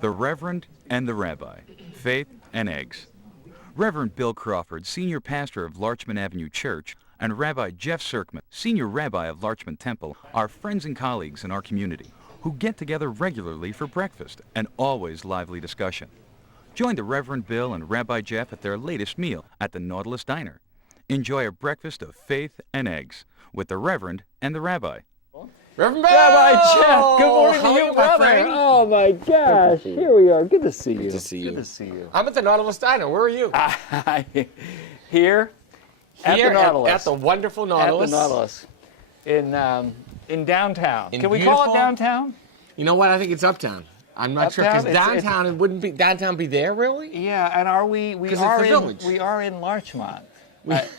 The Reverend and the Rabbi, Faith and Eggs. Reverend Bill Crawford, Senior Pastor of Larchmont Avenue Church, and Rabbi Jeff Sirkman, Senior Rabbi of Larchmont Temple, are friends and colleagues in our community who get together regularly for breakfast and always lively discussion. Join the Reverend Bill and Rabbi Jeff at their latest meal at the Nautilus Diner. Enjoy a breakfast of faith and eggs with the Reverend and the Rabbi. Reverend Bill! Rabbi Jeff, good morning to How are you, my brother. friend? Oh my gosh, here we are. Good to see you. Good to see you. Good to see you. I'm at the Nautilus Diner. Where are you? Here at the Nautilus. At the wonderful Nautilus. At the Nautilus. In downtown. In Can we call it beautiful- downtown? You know what? I think it's uptown. I'm not sure Uptown? because downtown it wouldn't be downtown be there really. Yeah, and are we 'Cause it's the village. we are in Larchmont.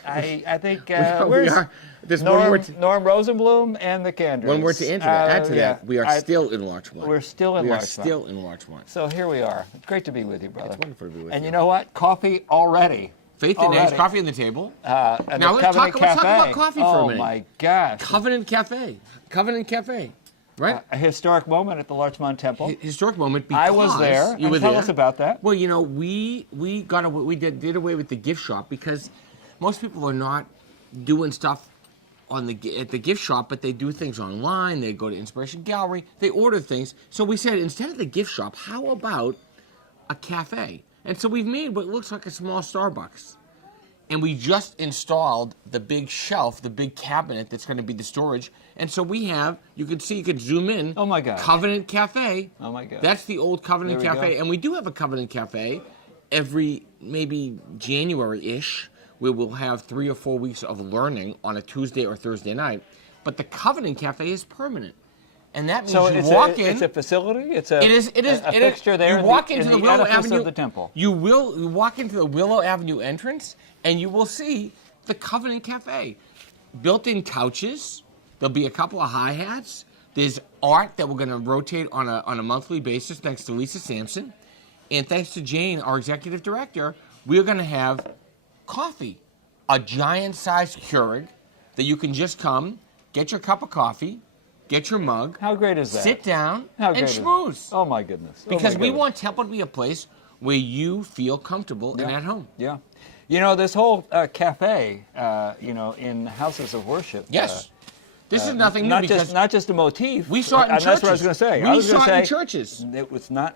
I think We where's are. There's one Norm, more. Norm Rosenblum and the Candors. One word to add to that. We are I- still in Larchmont. We're still in We are Larchmont. still in Larchmont. So here we are. It's great to be with you, brother. It's wonderful to be with And you. you know what? Coffee already. Faith and eggs, already. coffee on the table. And Now the let's Covenant talk Cafe. about coffee for a minute. Oh my gosh. Covenant Cafe. Covenant Cafe. Right? A historic moment at the Larchmont Temple. Historic moment because I was there. You were Tell there. us about that. Well, you know, we did away with the gift shop because most people are not doing stuff at the gift shop, but they do things online. They go to Inspiration Gallery. They order things. So we said instead of the gift shop, how about a cafe? And so we've made what looks like a small Starbucks. And we just installed the big shelf, the big cabinet that's going to be the storage. And so we have, you can zoom in. Oh my God. Covenant Cafe. Oh my God. That's the old Covenant There we Cafe. go. And we do have a Covenant Cafe every maybe January-ish. We will have 3 or 4 weeks of learning on a Tuesday or Thursday night. But the Covenant Cafe is permanent. And that means So you it's walk in. It's a facility. It is A fixture there. You walk in into the the Willow edifice Avenue of the temple. You walk into the Willow Avenue entrance, and you will see the Covenant Cafe. Built-in couches. There'll be a couple of hi-hats. There's art that we're going to rotate on a monthly basis thanks to Lisa Sampson. And thanks to Jane, our executive director, we're going to have coffee. A giant-sized Keurig that you can just come, get your cup of coffee, get your mug. How great is that? Sit down How and great is it? schmooze. Oh my goodness. Oh, Because my we goodness. want Temple to be a place where you feel comfortable and Yeah. at home. Yeah. You know, this whole cafe, in houses of worship. Yes. This is nothing new Not because not just a motif. we saw it in and churches. That's what I was going to say. We saw it in churches. It was not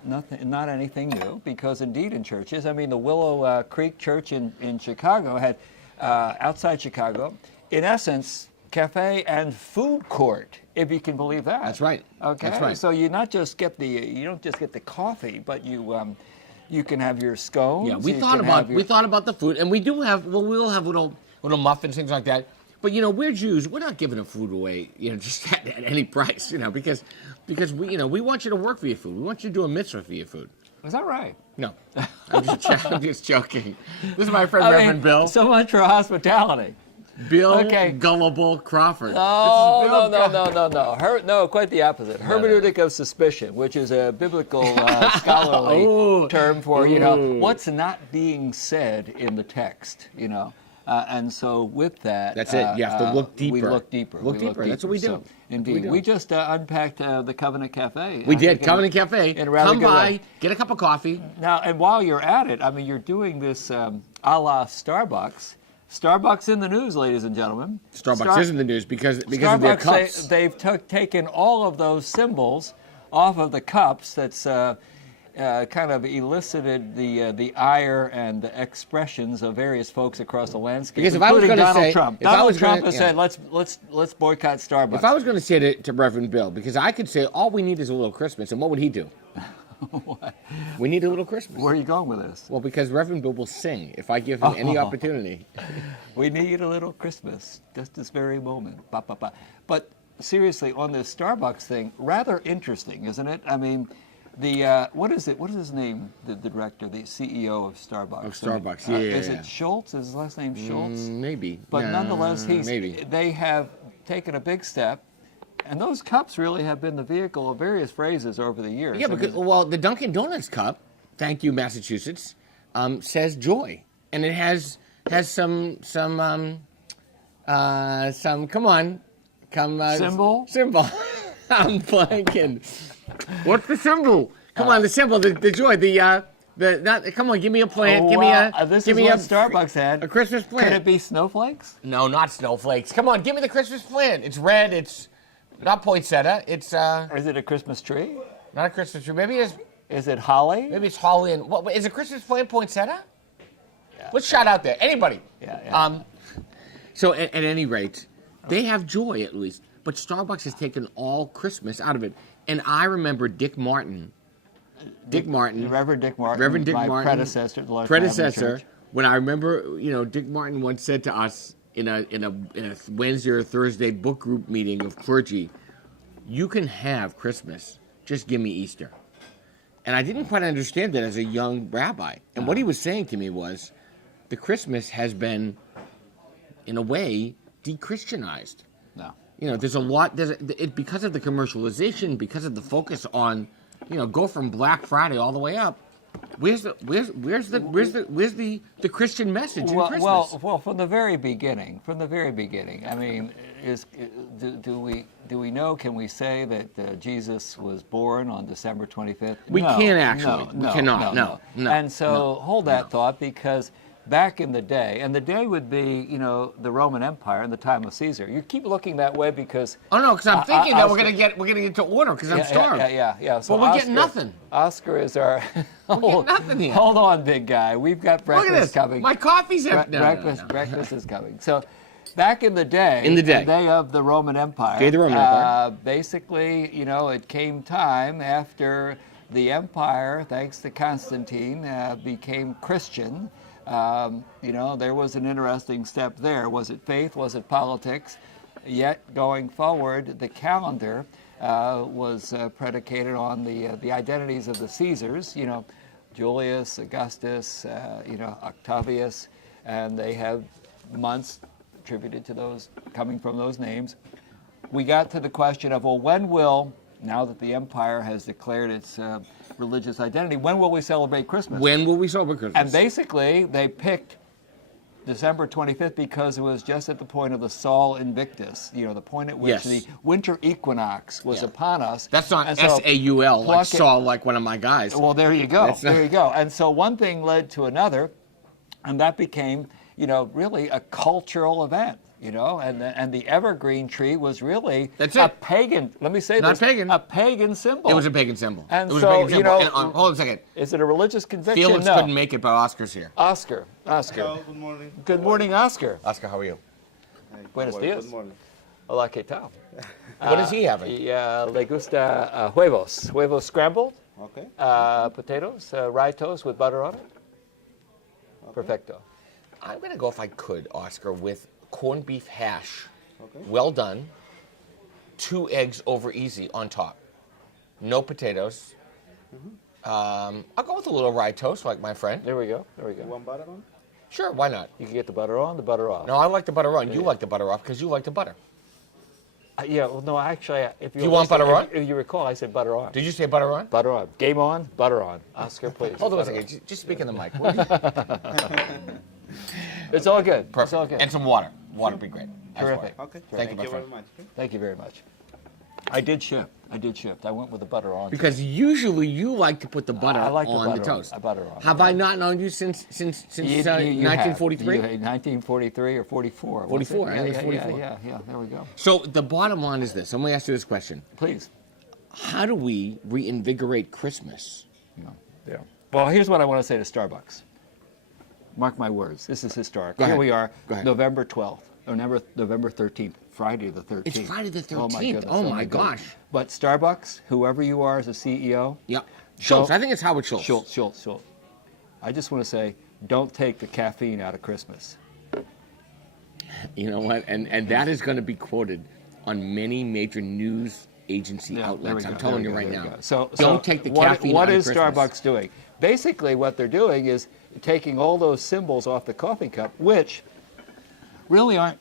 anything new because indeed in churches. I mean, the Willow Creek Church in Chicago had outside Chicago, in essence, cafe and food court, if you can believe that. That's right. Okay. That's right. So you don't just get the coffee, but you can have your scones. Yeah, we you thought can have about the food, and we do have. Well, we'll have little muffins, things like that. But you know, we're Jews. We're not giving the food away, just at any price, because we want you to work for your food. We want you to do a mitzvah for your food. Is that right? No, I'm just joking. This is my friend Reverend Bill. So much for hospitality. Bill Okay. Gullible Crawford. Oh, no, quite the opposite. Hermeneutic of suspicion, which is a biblical scholarly term for, what's not being said in the text, and so with that... That's it. You have to look deeper. We look deeper. Look deeper. That's what we do. So, indeed. We just unpacked the Covenant Cafe. We did. Covenant Cafe. In a rather Come good by, way. get a cup of coffee. Now, and while you're at it, you're doing this a la Starbucks. Starbucks in the news, ladies and gentlemen. Starbucks is in the news because of their cups. They've taken all of those symbols off of the cups. That's kind of elicited the ire and the expressions of various folks across the landscape, Because if I was including going to Donald say, Trump. if I Donald was Trump gonna- has yeah. said, let's boycott Starbucks. If I was going to say to Reverend Bill, because I could say all we need is a little Christmas, and what would he do? We need a little Christmas. Where are you going with this? Well, because Reverend Bill will sing if I give him any opportunity. We need a little Christmas, just this very moment. Ba, ba, ba. But seriously, on this Starbucks thing, rather interesting, isn't it? I mean, what is it? What is his name? The director, the CEO of Starbucks. Of Starbucks, Is yeah. it Schultz? Is his last name Schultz? Maybe. But nonetheless, maybe. they have taken a big step. And those cups really have been the vehicle of various phrases over the years. Yeah, because the Dunkin' Donuts cup, thank you Massachusetts, says joy, and it has some come on, symbol. I'm blanking. What's the symbol? Come on, the symbol, the joy, come on, give me a plant. Give me a. This give is me what a Starbucks had. A Christmas plant. Could it be snowflakes? No, not snowflakes. Come on, give me the Christmas plant. It's red. It's not poinsettia. It's Or is it a Christmas tree? not a Christmas tree. Maybe it's holly? maybe it's holly and what is a Christmas plant poinsettia? Let's shout out there. Anybody. Yeah. So at any rate, they have joy at least. But Starbucks has taken all Christmas out of it. And I remember Dick Martin. Reverend Dick Martin, my predecessor at the Larchmont Avenue Church. When I remember, Dick Martin once said to us in a Wednesday or Thursday book group meeting of clergy, you can have Christmas, just give me Easter. And I didn't quite understand that as a young rabbi. And what he was saying to me was, the Christmas has been, in a way, de-Christianized. No. There's a lot. Because of the commercialization, because of the focus on, go from Black Friday all the way up. Where's the Christian message in Christmas? Well, from the very beginning. I mean, do we know? Can we say that Jesus was born on December 25th? We can't actually. We cannot. No. And so hold that thought, because back in the day, and the day would be, the Roman Empire in the time of Caesar. You keep looking that way because. Oh no, because I'm thinking that we're gonna get to order because I'm starved. Yeah. So but we're getting nothing. Oscar is our. We're getting nothing here. Hold on, big guy. We've got breakfast Look at this. coming. My coffee's empty. Breakfast is coming. So. Back in the day, the day of the Roman Empire, basically, it came time after the empire, thanks to Constantine, became Christian. There was an interesting step there. Was it faith? Was it politics? Yet going forward, the calendar was predicated on the identities of the Caesars. Julius, Augustus, Octavius, and they have months attributed to those, coming from those names. We got to the question of, when will, now that the empire has declared its religious identity, when will we celebrate Christmas? When will we celebrate Christmas? And basically, they picked December 25th because it was just at the point of the Sol Invictus, the point at which the winter equinox was upon us. That's not S-A-U-L, like Saul, like one of my guys. Well, there you go. There you go. And so one thing led to another, and that became really a cultural event, and the evergreen tree was really a pagan, let me say not this, pagan. A pagan symbol. It was a pagan symbol. And it was so, a pagan symbol. And, hold on a second. Is it a religious conviction? Felix couldn't make it, but Oscar's here. Oscar. Hello, good morning. Good morning, Oscar. Oscar, how are you? Hey, Buenos dias. Good morning. Hola, ¿qué tal? What is he having? Le gusta huevos. Huevos scrambled. Okay. Potatoes, rye toast with butter on it. Okay. Perfecto. I'm going to go, if I could, Oscar, with corned beef hash. Okay. Well done. 2 eggs over easy on top. No potatoes. Mm-hmm. I'll go with a little rye toast, like my friend. There we go. You want butter on? Sure, why not? You can get the butter on, the butter off. No, I like the butter on. You like the butter off because you like the butter. No, actually, if you want butter on? If you recall, I said butter on. Did you say butter on? Butter on. Game on, butter on. Oscar, please. Hold on a second. Just speak in the mic. It's all good. Perfect. It's all good. And some water. Water would be great. Terrific. Okay. Thank you, my very friend. much. Thank you very much. I did shift. I went with the butter on. Because usually you like to put the butter on the butter toast. Butter on. Have I not known you since 1943? 1943 or 44. 44. I think it's 44. Yeah. There we go. So the bottom line is this. I'm going to ask you this question. Please. How do we reinvigorate Christmas? Yeah. Well, here's what I want to say to Starbucks. Mark my words. This is historic. Go ahead. Here we are, Go ahead. November 12th. Or November 13th. Friday the 13th. It's Friday the 13th. Oh, my goodness. Oh, my gosh. But Starbucks, whoever you are as a CEO. Yeah. Schultz. I think it's Howard Schultz. Schultz. I just want to say, don't take the caffeine out of Christmas. You know what? And that is going to be quoted on many major news agency outlets. I'm telling you right now. So don't take the caffeine out of Christmas. What is Starbucks doing? Basically, what they're doing is taking all those symbols off the coffee cup, which really aren't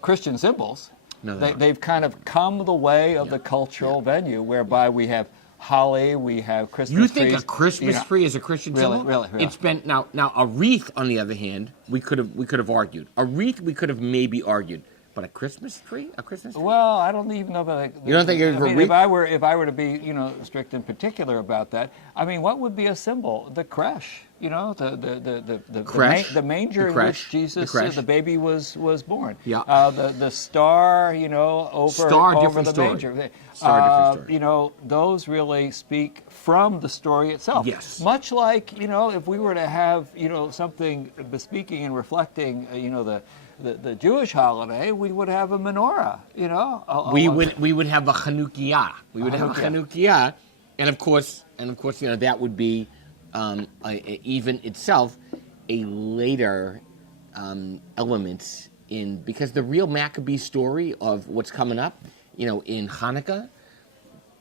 Christian symbols. No, they've kind of come the way of the cultural venue, whereby we have holly, we have Christmas trees. You think a Christmas tree is a Christian symbol? Really. It's been now a wreath. On the other hand, we could have argued a wreath. We could have maybe argued, But a Christmas tree? A Christmas tree? Well, I don't even know about. You don't think it would if I were to be, strict and particular about that, I mean, what would be a symbol? The creche, Creche? the manger in which Jesus, the baby was born. Yeah. The star, over the manger. Star, different story. Those really speak from the story itself. Yes. Much like, if we were to have, something bespeaking and reflecting, the Jewish holiday, we would have a menorah, We would have a Chanukiah. We would have a Chanukiah, and of course, that would be even itself a later element because the real Maccabee story of what's coming up, in Hanukkah,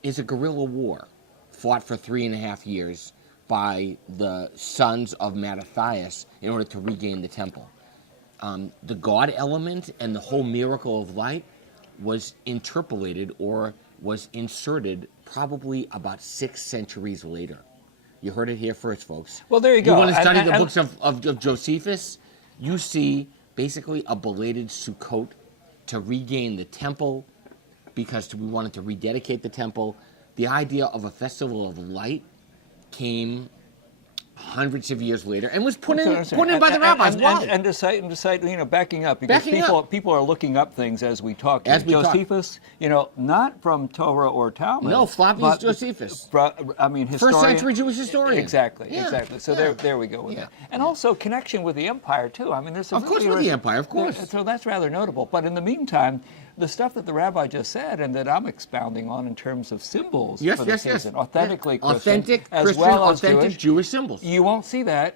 is a guerrilla war fought for 3.5 years by the sons of Mattathias in order to regain the temple. The God element and the whole miracle of light was interpolated or was inserted probably about 6 centuries later. You heard it here first, folks. Well, there you go. You want to study the books of Josephus? You see basically a belated Sukkot to regain the temple because we wanted to rededicate the temple. The idea of a festival of light came hundreds of years later and was put in by the rabbis. Why? And to cite, backing up, because people are looking up things as we talk. Josephus, not from Torah or Talmud. No, Flavius Josephus. Historian. First century Jewish historian. Exactly. So there we go with that. And also connection with the empire, too. I mean, there's some of course with the empire, of course. So that's rather notable. But in the meantime, the stuff that the rabbi just said and that I'm expounding on in terms of symbols for the season, authentically Christian, authentic as Christian, well as authentic Jewish symbols. You won't see that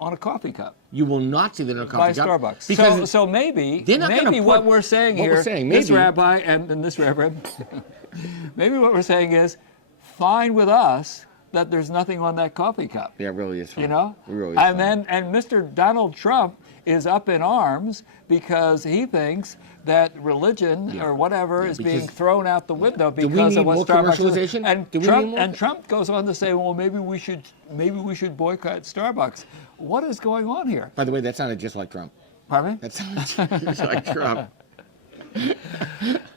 on a coffee cup. You will not see that on a coffee cup. By Starbucks. Because so maybe what we're saying here, this rabbi and this reverend, maybe what we're saying is, fine with us that there's nothing on that coffee cup. Yeah, it really is fine. It really is and Mr. Donald Trump is up in arms because he thinks that religion or whatever is being thrown out the window because of what Starbucks is. And Trump goes on to say, well, maybe we should boycott Starbucks. What is going on here? By the way, that sounded just like Trump. Pardon me? That sounded just like Trump.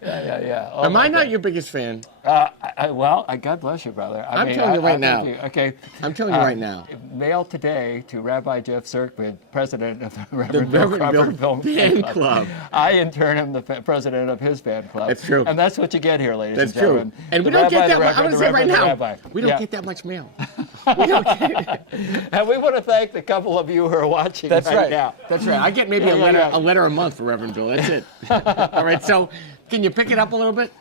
Yeah. Oh, Am I not your biggest fan? God bless you, brother. I'm telling you right now. Okay. I'm telling you right now. Mail today to Rabbi Jeff Sirkman, president of the Reverend Bill Fan Club. I in turn am the president of his fan club. That's true. And that's what you get here, ladies and That's gentlemen. true. And we don't get that much. I'm going to say right now, we don't get that much mail. We don't get it. And we want to thank the couple of you who are watching right now. That's right. I get maybe a letter a month for Reverend Bill. That's it. All right. So, can you pick it up a little bit?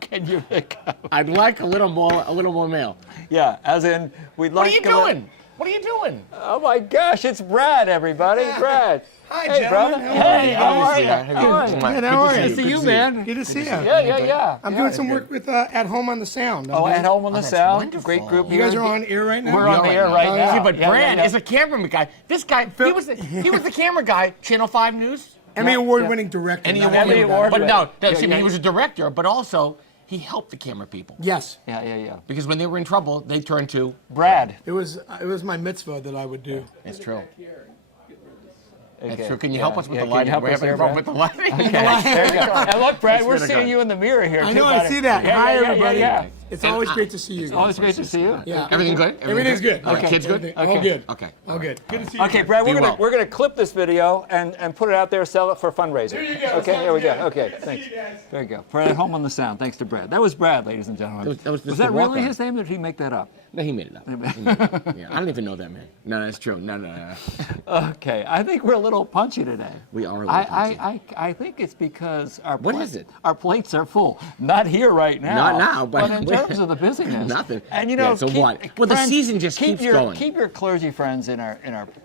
Can you pick up? I'd like a little more mail. Yeah, as in we'd like. What are you doing? What are you doing? Oh my gosh, it's Brad, everybody. Brad. Hi, hey, brother. Hey, how are you? How are you? Good, how are you? Good to see you, man. Good to see you. Yeah. I'm doing some work with At Home on the Sound. At Home on the Sound. Wonderful. Great group You here. guys are on air right now? We're on the air right now. See, but Brad is a cameraman guy. This guy, he was the camera guy, Channel 5 News. Emmy Award-winning director. Emmy Award. But no, he was a director, but also he helped the camera people. Yes. Yeah. Because when they were in trouble, they turned to Brad. It was my mitzvah that I would do. That's true. Okay. That's true. Can you help us with the lighting? We're having a problem with the lighting. Okay. There you go. And look, Brad, we're seeing you in the mirror here. I know, I see that. Hi, everybody. Yeah. It's always great to see you. It's always great to see you. Yeah. Everything good? Everything's good. Okay. Kids good? All good. Okay. All good. Good to see you. Okay, Brad, we're gonna clip this video and put it out there, sell it for fundraising. There you go. Okay, there we go. Okay, thanks. There you go. Brad, Home on the Sound. Thanks to Brad. That was Brad, ladies and gentlemen. Was that Mr. really Walker. his name, or did he make that up? No, he made it up. Yeah, I don't even know that man. No, that's true. No. Okay, I think we're a little punchy today. We are a little punchy. I think it's because our What is it? Our plates are full. Not here right now. Not now, but in terms of the busyness. Nothing. And so what? Well, the season just keeps going. Keep your clergy friends in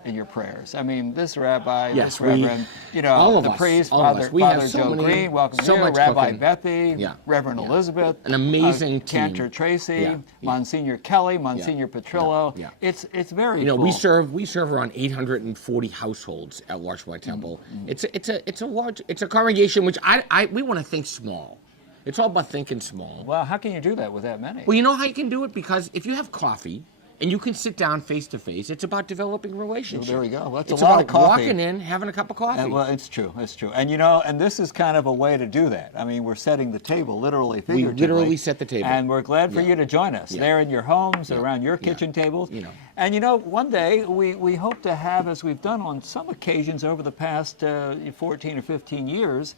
your prayers. I mean, this rabbi, yes, this reverend, all of the us, priest, all of us. We have Father so Joe many, Green, welcome so here, much Rabbi cooking. Bethy, Reverend Elizabeth, an amazing team. Cantor Tracy, Monsignor Kelly, Monsignor Petrillo. Yeah. It's very cool. we serve around 840 households at Larch White Temple. It's a congregation which we want to think small. It's all about thinking small. Well, how can you do that with that many? Well, you know how you can do it? Because if you have coffee and you can sit down face to face. It's about developing relationships. There we go. That's It's a lot about of coffee. walking in, having a cup of coffee. Well, it's true. It's true. And and this is kind of a way to do that. I mean, we're setting the table, literally, figuratively. literally set the table. And we're glad for you to join us there in your homes, around your kitchen tables. And one day we hope to have, as we've done on some occasions over the past 14 or 15 years,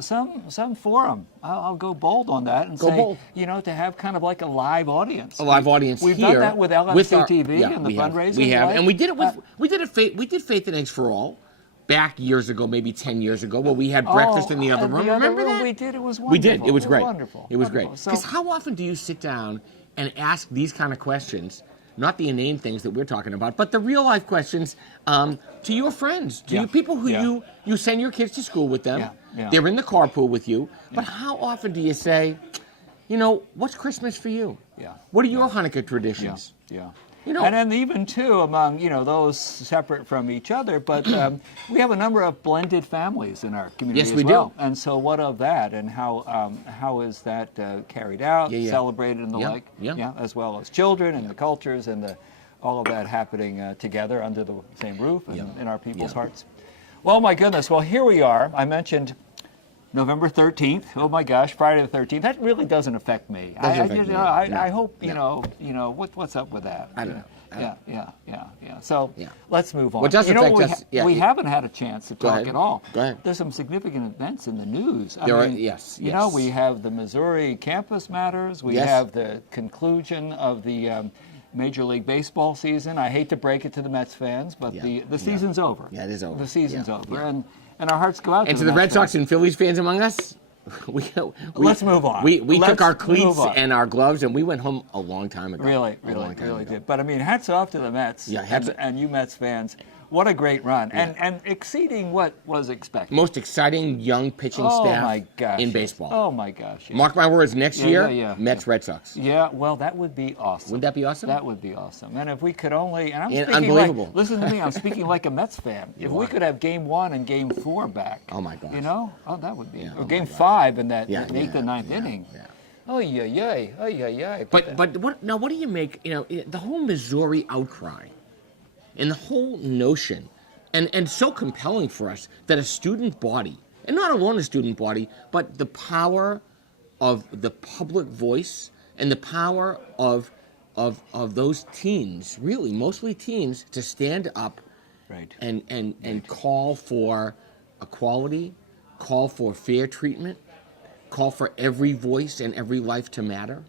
some forum. I'll go bold on that and say, bold. To have kind of like a live audience. A live audience We've here done that with LMC-TV and the fundraising. We have, right? and we did it with we did Faith and Eggs for All back years ago, maybe 10 years ago, where we had breakfast in the other room. Remember that? We did. It was wonderful. We did. It was great. Wonderful. It was great. Wonderful. Because how often do you sit down and ask these kind of questions? Not the inane things that we're talking about, but the real life questions to your friends, to you people who you send your kids to school with them. Yeah. They're in the carpool with you. But how often do you say, what's Christmas for you? Yeah. What are your Hanukkah traditions? Yeah. You know, And then even too among those separate from each other, but we have a number of blended families in our community Yes, as we well. do. And so what of that, and how is that carried out, celebrated, and the like? Yeah. As well as children and the cultures and all of that happening together under the same roof and in our people's hearts. Well, my goodness. Well, here we are. I mentioned November 13th. Oh my gosh, Friday the 13th. That really doesn't affect me. I hope what's up with that. I don't know. Yeah. So let's move on. What does affect us? We haven't had a chance to talk ahead. at all. Go ahead. There's some significant events in the news. Yes. We have the Missouri campus matters. We have the conclusion of the Major League Baseball season. I hate to break it to the Mets fans, but the season's over. Yeah, it is over. The season's over, and our hearts go out And to to the Red Mets Sox fans. and Phillies fans among us, Let's move on. We Let's took our move cleats on. and our gloves and we went home a long time ago. Really ago. did. But I mean, hats off to the Mets and you Mets fans. What a great run, and exceeding what was expected. Most exciting young pitching staff in baseball. Oh my gosh! Yes. Mark my words, next year, Mets, Red Sox. Yeah, well, that would be awesome. Wouldn't that be awesome? That would be awesome. And if we could only, and I'm speaking unbelievable. listen to me, I'm speaking like a Mets fan. If we could have Game 1 and Game 4 back. Oh my gosh. That would be. Or oh Game my God. 5 in that Yeah, 8th and 9th inning. Yeah. Oh yeah. But what do you make? The whole Missouri outcry, and the whole notion, and so compelling for us that a student body, and not alone a student body, but the power of the public voice and the power of those teens, really mostly teens, to stand up, and call for equality, call for fair treatment, call for every voice and every life to matter.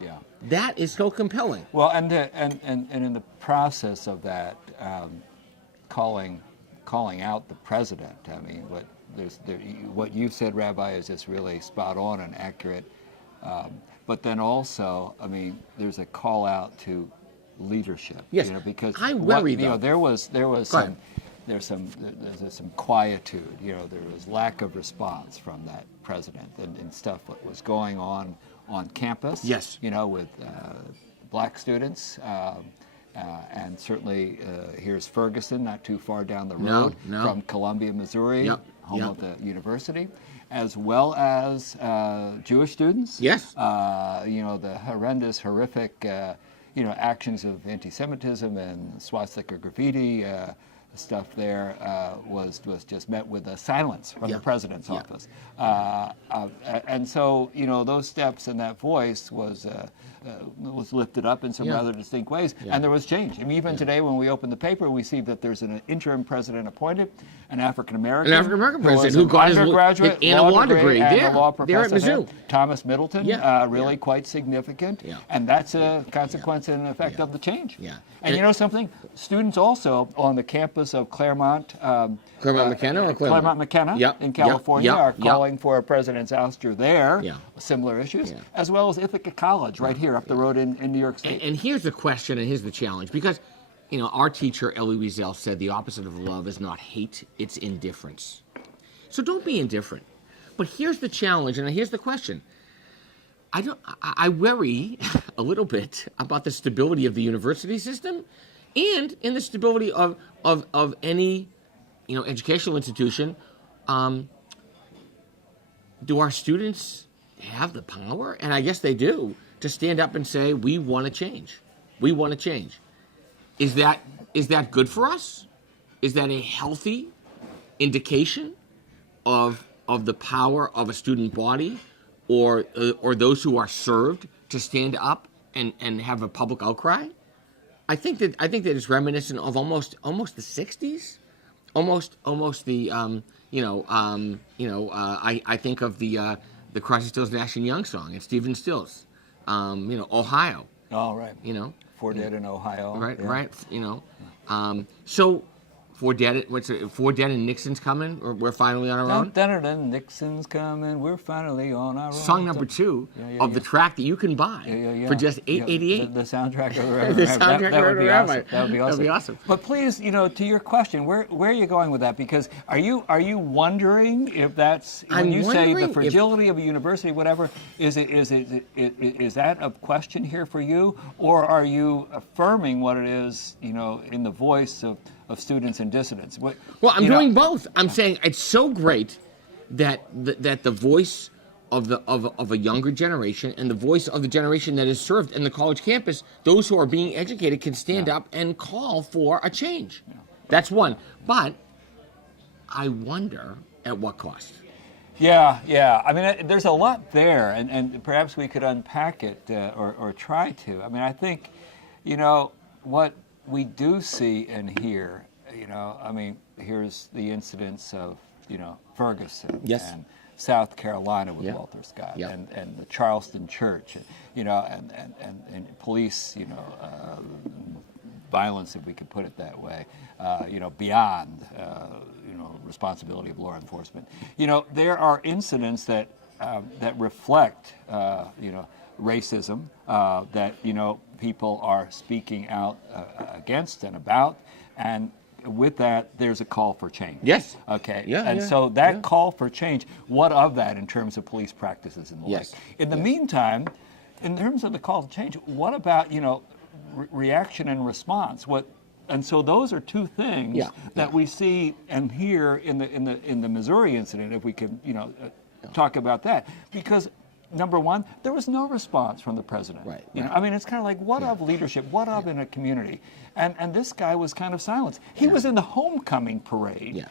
Yeah. That is so compelling. Well, and in the process of that, calling out the president. I mean, what you said, Rabbi, is just really spot on and accurate. But then also, I mean, there's a call out to leadership. Yes, because I worry though. there was some quietude. There was lack of response from that president and stuff that was going on campus. Yes. With black students. And certainly here's Ferguson, not too far down the road from Columbia, Missouri, home of the university, as well as Jewish students. Yes. The horrific, actions of anti-Semitism and swastika graffiti stuff there was just met with a silence from the president's office. And so, those steps and that voice was lifted up in some rather distinct ways, and there was change. I mean, even today, when we open the paper, we see that there's an interim president appointed, an African American president who got his undergraduate and a law degree and there. a law There at professor, Mizzou. Thomas Middleton, really quite significant, and that's a consequence and an effect of the change. Yeah. And you know something? Students also on the campus of Claremont McKenna or Claremont McKenna in California are calling for a president's ouster there, similar issues, as well as Ithaca College right here up the road in New York State. And here's the question, and here's the challenge, because our teacher Elie Wiesel said the opposite of love is not hate, it's indifference. So don't be indifferent. But here's the challenge, and here's the question. I worry a little bit about the stability of the university system, and in the stability of any educational institution. Do our students have the power, and I guess they do, to stand up and say we want to change? We want to change. Is that good for us? Is that a healthy indication of the power of a student body, or those who are served to stand up and have a public outcry? I think that it's reminiscent of almost the '60s, almost the I think of the Crosby, Stills, Nash and Young song and Stephen Stills, Ohio. Oh, right. 4 Dead in Ohio. Right, yeah. right. So 4 Dead. What's it? 4 Dead and Nixon's coming. Or we're finally on our own. Dun, Nixon's coming. We're finally on our own. Song number 2 of the track that you can buy for just $8.88. The soundtrack of the Reverend. The soundtrack that would of be the awesome. Rabbi. That would be awesome. That would be awesome. But please, to your question, where are you going with that? Because are you wondering if that's when you say the fragility of a university, whatever, is that a question here for you, or are you affirming what it is, in the voice of students and dissidents? Well, I'm doing both. I'm saying it's so great that the voice of a younger generation and the voice of the generation that is served in the college campus, those who are being educated, can stand up and call for a change. Yeah. That's one. But I wonder at what cost. Yeah. I mean, there's a lot there, and perhaps we could unpack it or try to. I mean, I think, what we do see and hear, I mean, here's the incidents of, Ferguson and South Carolina with Walter Scott and the Charleston Church, and police, violence, if we could put it that way, beyond, responsibility of law enforcement. There are incidents that reflect, racism, that, people are speaking out against and about, and with that, there's a call for change. Yes. Okay. So that call for change, what of that in terms of police practices and the like? In the meantime, in terms of the call to change, what about, reaction and response? And so those are two things that we see and hear in the Missouri incident, if we could, talk about that. Because number one, there was no response from the president. Right. I mean, it's kind of like, what of leadership? What of in a community? And this guy was kind of silenced. He was in the homecoming parade,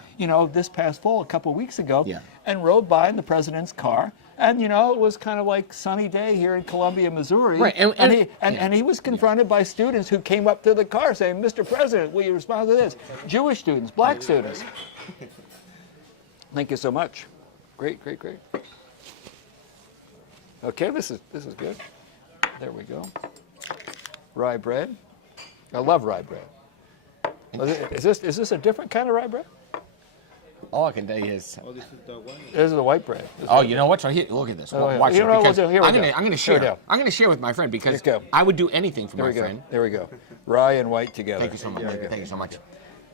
this past fall, a couple of weeks ago, and rode by in the president's car. And, it was kind of like sunny day here in Columbia, Missouri. Right. And he was confronted by students who came up to the car saying, Mr. President, will you respond to this? Jewish students, black students. Thank you so much. Great. Okay, this is good. There we go. Rye bread. I love rye bread. Is this a different kind of rye bread? All I can tell you is... Oh, this is the one? This is the white bread. You know what? So here, look at this. Oh, yeah. Watch it. I'm going to share. Here we go. I'm going to share with my friend because I would do anything for my friend. There we go. Rye and white together. Thank you so much. Thank you so much.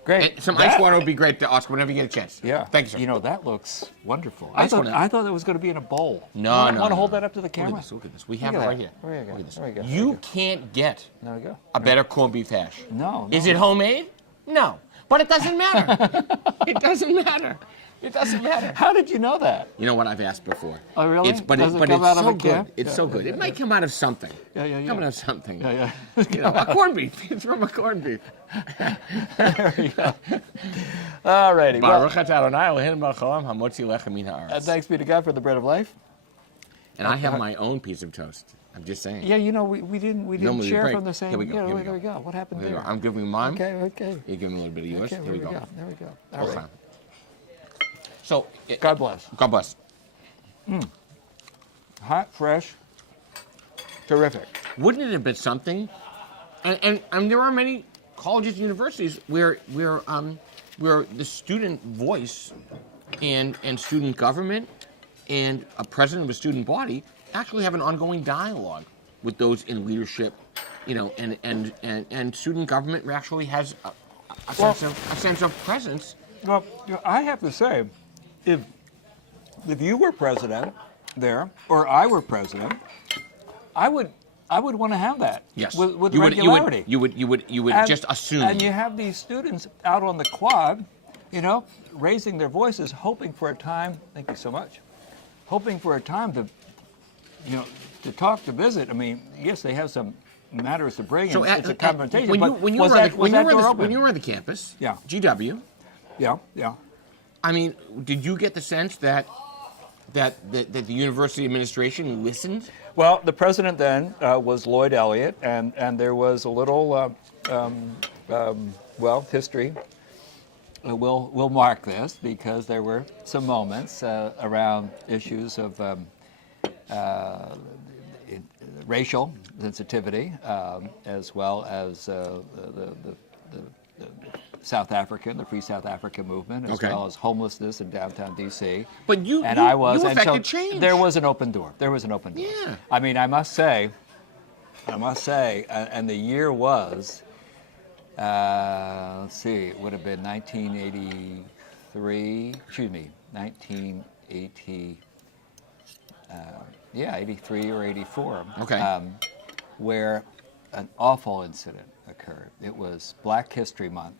Great. And some ice water would be great, Oscar, whenever you get a chance. Yeah. Thank you, sir. That looks wonderful. I thought that was going to be in a bowl. No. Want to hold that up to the camera? Look at this. We have it right here. There you go. There we go. You can't get a better corned beef hash. No. Is it homemade? No. But it doesn't matter. It doesn't matter. It doesn't matter. How did you know that? You know what I've asked before. Oh, really? But it's so good. It's so good. It might come out of something. Yeah. Come out of something. Yeah. A corned beef. It's from a corned beef. There we go. All righty. Thanks be to God for the bread of life. And I have my own piece of toast. I'm just saying. Yeah, we didn't share from the same. Here we go. There we go. What happened there? I'm giving you mine. Okay. You give me a little bit of yours. Okay, Here we go. There we go. All right. So, God bless. God bless. Hot, fresh, terrific. Wouldn't it have been something? And there are many colleges and universities where the student voice and student government and a president of a student body actually have an ongoing dialogue with those in leadership, and student government actually has a sense of presence. Well, I have to say, if you were president there, or I were president, I would want to have that. Yes. With regularity. You would just assume. And you have these students out on the quad, raising their voices, hoping for a time. Thank you so much. Hoping for a time to talk, to visit. I mean, yes, they have some matters to bring. So it's a confrontation. when you were on the campus, Yeah. GW, Yeah. I mean, did you get the sense that the university administration listened? Well, the president then was Lloyd Elliott, and there was a little, history will mark this because there were some moments around issues of racial sensitivity, as well as the South African, the Free South Africa movement, as well as homelessness in downtown D.C. But you affected change. There was an open door. Yeah. I mean, I must say, and the year was, let's see, it would have been 1983. Excuse me, 1980. 83 or 84. Okay. Where an awful incident occurred. It was Black History Month.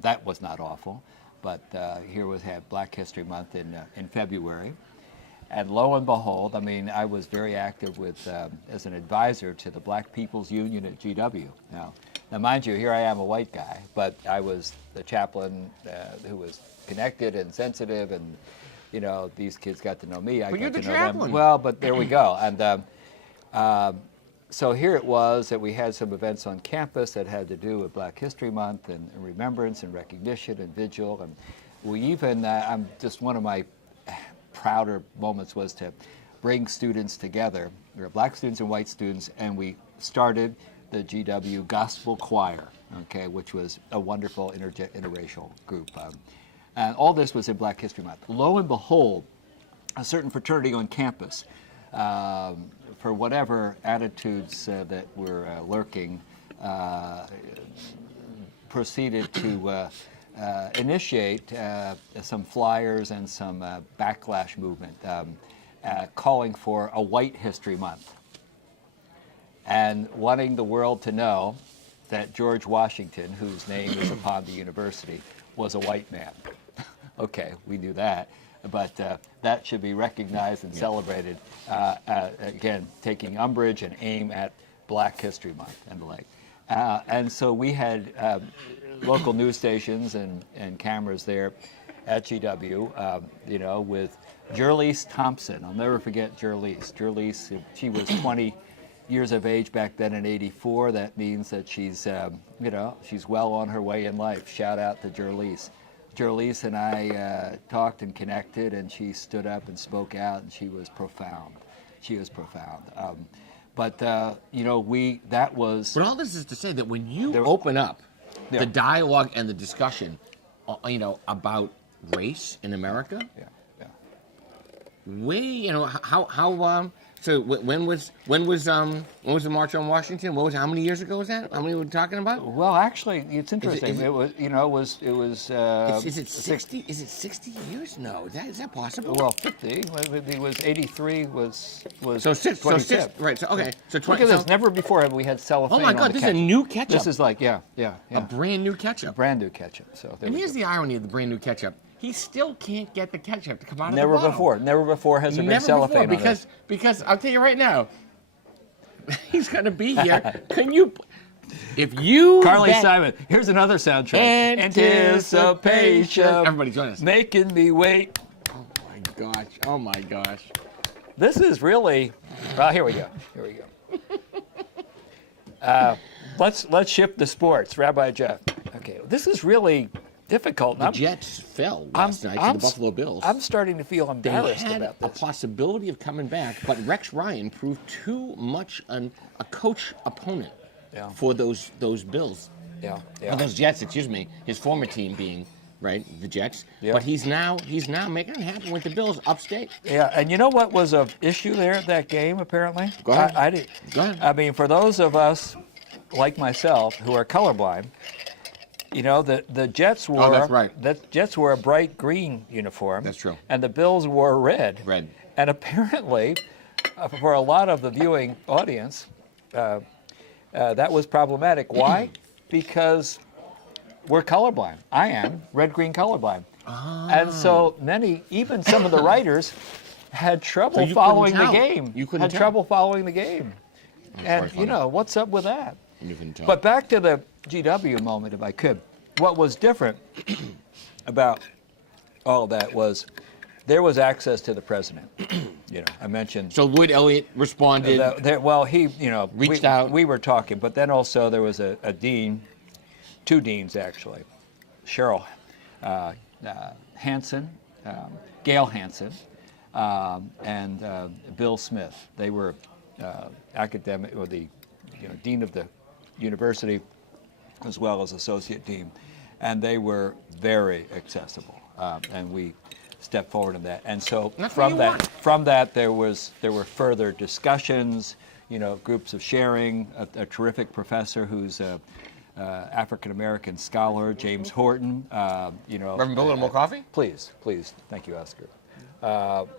That was not awful, but here we had Black History Month in February. And lo and behold, I mean, I was very active with as an advisor to the Black People's Union at GW. Now, mind you, here I am, a white guy, but I was the chaplain who was connected and sensitive, and you know, these kids got to know me. I But got you're the to know chaplain. them. Well, but there we go. And so here it was that we had some events on campus that had to do with Black History Month and remembrance and recognition and vigil. And we even, just one of my prouder moments was to bring students together. There were Black students and white students, and we started the GW Gospel Choir, okay, which was a wonderful interracial group. And all this was in Black History Month. Lo and behold, a certain fraternity on campus, for whatever attitudes that were lurking, proceeded to initiate some flyers and some backlash movement calling for a White History Month and wanting the world to know that George Washington, whose name is upon the university, was a white man. Okay, we knew that, but that should be recognized and celebrated, again, taking umbrage and aim at Black History Month and the like. And so we had local news stations and cameras there at GW, you know, with Jerlise Thompson. I'll never forget Jerlise. Jerlise, she was 20 years of age back then in '84. That means that she's, you know, she's well on her way in life. Shout out to Jerlise. Jerlise and I talked and connected, and she stood up and spoke out, and she was profound. She was profound. But you know, that was. But all this is to say that when you open up the dialogue and the discussion, you know, about race in America, you know, how so when was the March on Washington? How many years ago was that? How many were we talking about? Well, actually, it's interesting. It was, you know, it was. Is it 60? Is it 60 years? No, is that possible? Well, 50. It was 83. Was so six, right? So okay, so 20. Look at this. Never before have we had cellophane. Oh my God, this is a new ketchup. This is like a brand new ketchup. Brand new ketchup. So and here's the irony of the brand new ketchup. He still can't get the ketchup to come out of the bottle. Never before has there been cellophane on it. Because I'll tell you right now, he's going to be here. Can you, if you... Carly Simon, here's another soundtrack. Anticipation. Everybody join us. Making me wait. Oh my gosh. This is really, well, here we go. Let's shift to sports. Rabbi Jeff. Okay, this is really difficult. The Jets fell last night to the Buffalo Bills. I'm starting to feel embarrassed about this. They had a possibility of coming back, but Rex Ryan proved too much a coach opponent for those Bills. Or those Jets, excuse me. His former team being the Jets. Yeah. But he's now making it happen with the Bills upstate. Yeah, and you know what was an issue there at that game? Apparently, go ahead. Go ahead. I mean, for those of us like myself who are colorblind. You know, the Jets wore. Oh, that's right. The Jets wore a bright green uniform. That's true. And the Bills wore red. Red. And apparently, for a lot of the viewing audience, that was problematic. Why? Because we're colorblind. I am red-green colorblind. And so even some of the writers had trouble following the game. You couldn't trouble following the game. And, you know, what's up with that? You can tell. But back to the GW moment, if I could. What was different about all that was there was access to the president. You know, I mentioned. So Lloyd Elliott responded. Well, he, you know, reached out. We were talking, but then also there was a dean, two deans actually, Cheryl Hansen, Gail Hansen, and Bill Smith. They were academic, or the dean of the university, as well as associate dean, and they were very accessible, and we stepped forward in that. And so from that there were further discussions, groups of sharing. A terrific professor who's a African American scholar, James Horton. Reverend Bill, a little more coffee? Please, thank you, Oscar.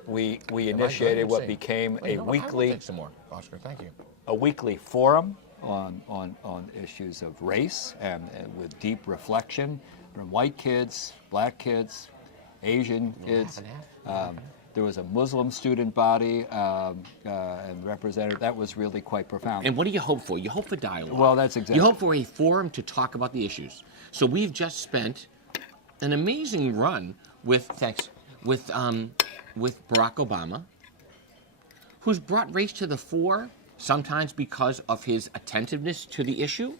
We initiated what became a weekly. Take some more, Oscar. Thank you. A weekly forum on issues of race and with deep reflection from white kids, black kids, Asian kids. There was a Muslim student body and representative. That was really quite profound. And what do you hope for? You hope for dialogue. Well, that's exactly. You hope for a forum to talk about the issues. So we've just spent an amazing run with Barack Obama, who's brought race to the fore, sometimes because of his attentiveness to the issue,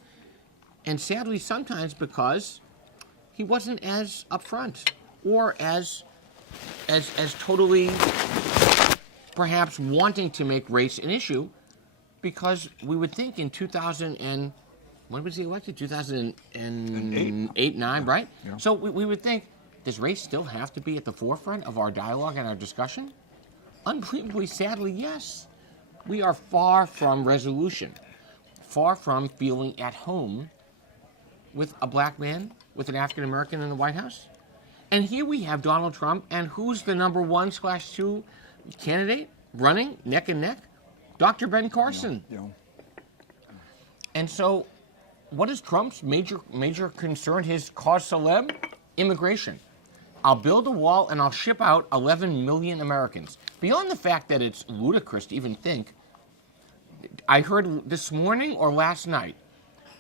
and sadly sometimes because he wasn't as upfront or as totally perhaps wanting to make race an issue, because we would think in 2000 and when was he elected? 2008, 9, right? Yeah. So we would think, does race still have to be at the forefront of our dialogue and our discussion? Unbelievably, sadly, yes. We are far from resolution, far from feeling at home with a black man, with an African American in the White House. And here we have Donald Trump, and who's the number 1/2 candidate running neck and neck? Dr. Ben Carson. Yeah. And so, what is Trump's major concern, his cause célèbre? Immigration. I'll build a wall and I'll ship out 11 million Americans. Beyond the fact that it's ludicrous to even think, I heard this morning or last night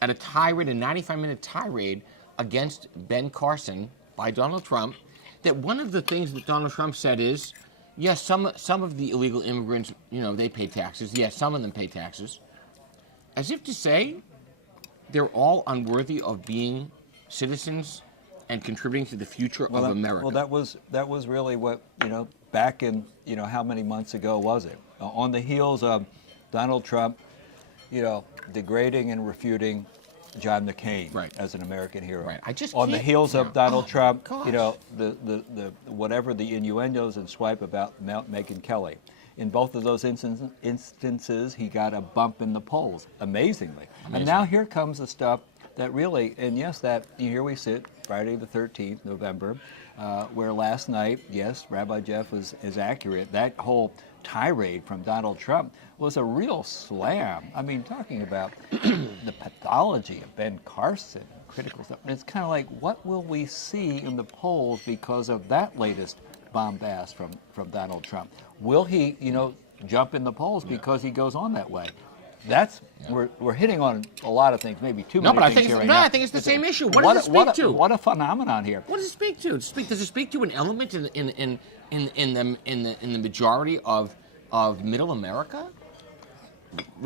at a 95-minute tirade against Ben Carson by Donald Trump, that one of the things that Donald Trump said is, yes, some of the illegal immigrants, they pay taxes. Yes, some of them pay taxes. As if to say they're all unworthy of being citizens and contributing to the future of America. Well, that was really what, back in, how many months ago was it? On the heels of Donald Trump, degrading and refuting John McCain as an American hero. Right. On the heels of Donald Trump, gosh. the whatever the innuendos and swipe about Megyn Kelly. In both of those instances, he got a bump in the polls, amazingly. And now here comes the stuff that really, and yes, that here we sit, Friday the 13th, November, where last night, yes, Rabbi Jeff is accurate. That whole tirade from Donald Trump was a real slam. I mean, talking about the pathology of Ben Carson, critical stuff. And it's kind of like, what will we see in the polls because of that latest bombast from Donald Trump? Will he, jump in the polls because he goes on that way? We're hitting on a lot of things, maybe too many things here right now. I think it's the same issue. What does it speak to? What a phenomenon here. What does it speak to? Does it speak to an element in the majority of Middle America,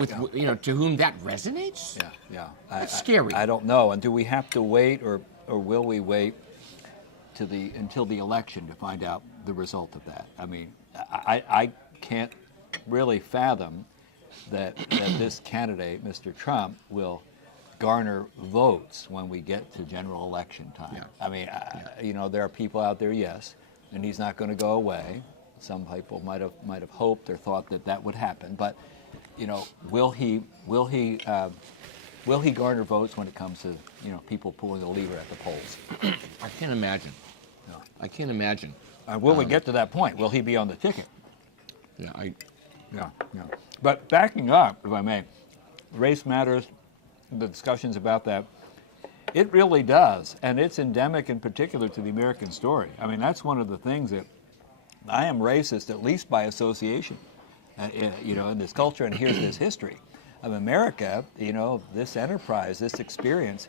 to whom that resonates? Yeah. That's scary. I don't know. And do we have to wait, or will we wait until the election to find out the result of that? I mean, I can't really fathom that this candidate, Mr. Trump, will garner votes when we get to general election time. Yeah. I mean, there are people out there, yes, and he's not going to go away. Some people might have hoped or thought that would happen, but will he garner votes when it comes to people pulling the lever at the polls? I can't imagine. No. I can't imagine. Will we get to that point? Will he be on the ticket? Yeah. Yeah. But backing up, if I may, race matters, the discussions about that, it really does. And it's endemic in particular to the American story. I mean, that's one of the things that I am racist, at least by association, in this culture, and here's this history. America, this enterprise, this experience,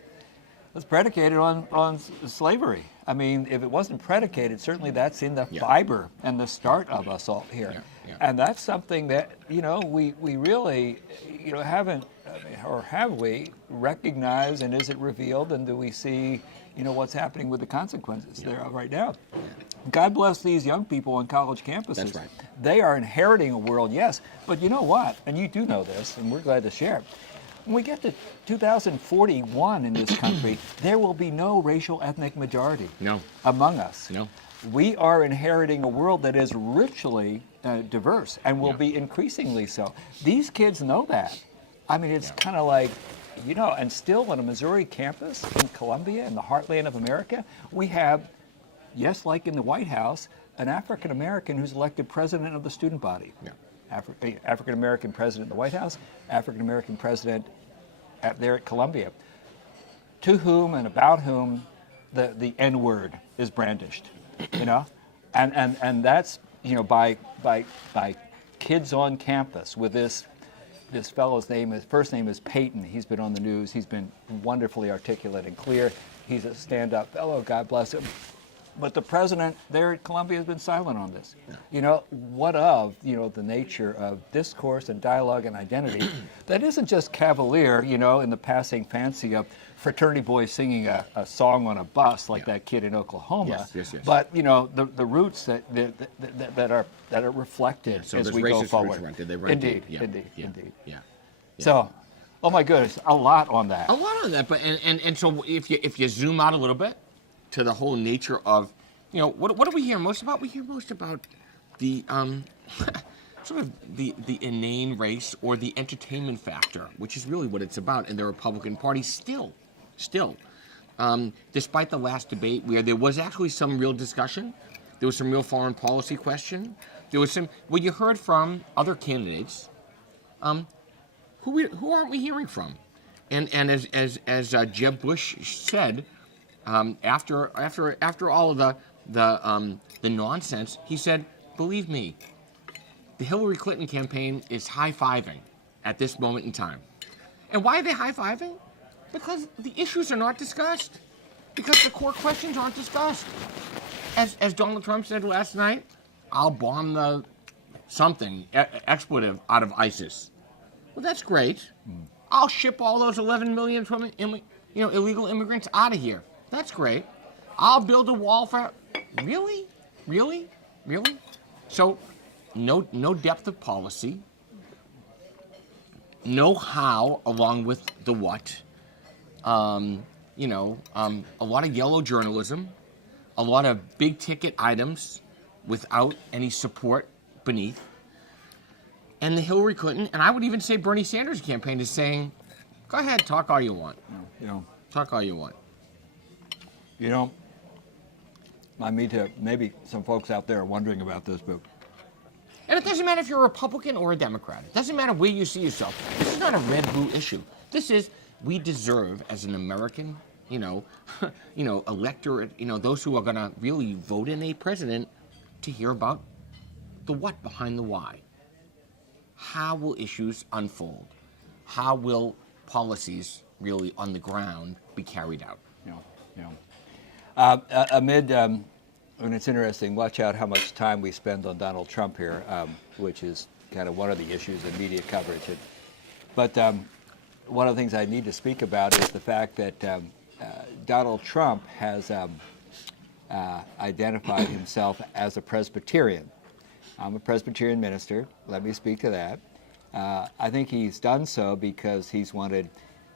was predicated on slavery. I mean, if it wasn't predicated, certainly that's in the fiber and the start of us all here. And that's something that, we really, haven't, or have we recognized, and is it revealed, and do we see, what's happening with the consequences thereof right now? God bless these young people on college campuses. That's right. They are inheriting a world, yes, but you know what? And you do know this, and we're glad to share. When we get to 2041 in this country, there will be no racial ethnic majority among us. No. We are inheriting a world that is richly diverse and will be increasingly so. These kids know that. I mean, it's kind of like, and still on a Missouri campus in Columbia, in the heartland of America, we have, yes, like in the White House, an African American who's elected president of the student body. African American president in the White House, African American president there at Columbia, to whom and about whom the N-word is brandished, and that's by kids on campus with this fellow's first name is Peyton. He's been on the news. He's been wonderfully articulate and clear. He's a stand-up fellow. God bless him. But the president there at Columbia has been silent on this. What of, the nature of discourse and dialogue and identity that isn't just cavalier, in the passing fancy of fraternity boys singing a song on a bus like that kid in Oklahoma. Yes. But, the roots that are reflected as we go forward. Indeed. So, oh my goodness, a lot on that. A lot on that, but and so if you zoom out a little bit to the whole nature of, what do we hear most about? We hear most about the sort of the inane race or the entertainment factor, which is really what it's about. And the Republican Party still, despite the last debate where there was actually some real discussion, there was some real foreign policy question, there was some, what you heard from other candidates, who aren't we hearing from? And as Jeb Bush said, after all of the nonsense, he said, "Believe me, the Hillary Clinton campaign is high-fiving at this moment in time." And why are they high-fiving? Because the issues are not discussed. Because the core questions aren't discussed. As Donald Trump said last night, "I'll bomb the something expletive out of ISIS." Well, that's great. I'll ship all those 11 million from illegal immigrants out of here. That's great. I'll build a wall for... Really? So, no depth of policy. No how along with the what. A lot of yellow journalism. A lot of big ticket items without any support beneath. And the Hillary Clinton, and I would even say Bernie Sanders campaign is saying, go ahead, talk all you want. Talk all you want. Maybe some folks out there are wondering about this, but... And it doesn't matter if you're a Republican or a Democrat. It doesn't matter where you see yourself. This is not a red-blue issue. This is, we deserve, as an American, electorate, those who are going to really vote in a president, to hear about the what behind the why. How will issues unfold? How will policies really on the ground be carried out? And it's interesting, watch out how much time we spend on Donald Trump here, which is kind of one of the issues in media coverage. But one of the things I need to speak about is the fact that Donald Trump has identified himself as a Presbyterian. I'm a Presbyterian minister. Let me speak to that. I think he's done so because he's wanted,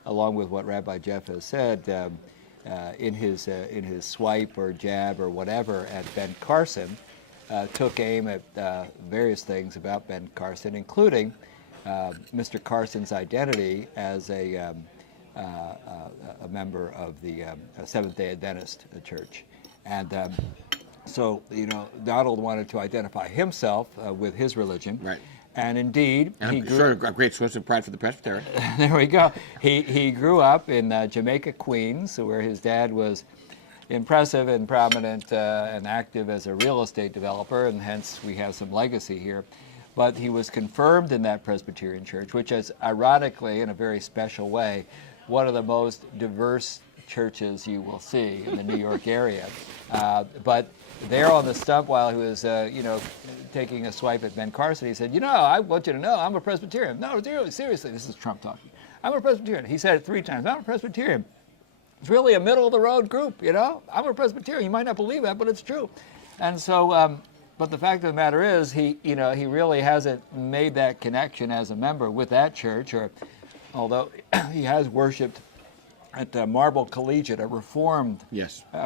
along with what Rabbi Jeff has said, in his swipe or jab or whatever at Ben Carson, took aim at various things about Ben Carson, including Mr. Carson's identity as a member of the Seventh-day Adventist Church. And so, Donald wanted to identify himself with his religion. Right. And indeed, he grew a great source of pride for the Presbytery. There we go. He grew up in Jamaica, Queens, where his dad was impressive and prominent and active as a real estate developer, and hence we have some legacy here. but he was confirmed in that Presbyterian church, which is ironically, in a very special way, one of the most diverse churches you will see in the New York area. But there on the stump while he was, taking a swipe at Ben Carson, he said, I want you to know I'm a Presbyterian. No, seriously, this is Trump talking. I'm a Presbyterian. He said it 3 times. I'm a Presbyterian. It's really a middle-of-the-road group, I'm a Presbyterian. You might not believe that, but it's true. And so, but the fact of the matter is, he really hasn't made that connection as a member with that church, although he has worshipped at Marble Collegiate, a Reformed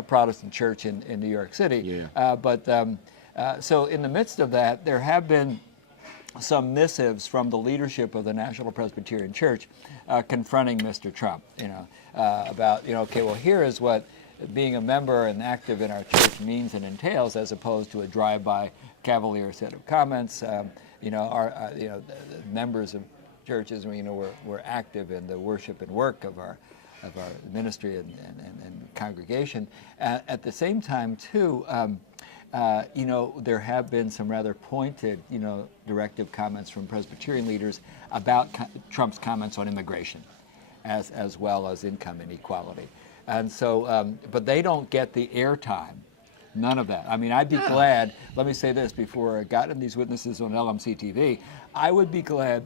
Protestant church in New York City. Yeah. So in the midst of that, there have been some missives from the leadership of the National Presbyterian Church confronting Mr. Trump, about, here is what being a member and active in our church means and entails, as opposed to a drive-by cavalier set of comments. The members of churches, we're active in the worship and work of our ministry and congregation. At the same time, too, there have been some rather pointed, directive comments from Presbyterian leaders about Trump's comments on immigration, as well as income inequality. And so, but they don't get the airtime. None of that. I mean, I'd be glad, let me say this before I got in these witnesses on LMC-TV, I would be glad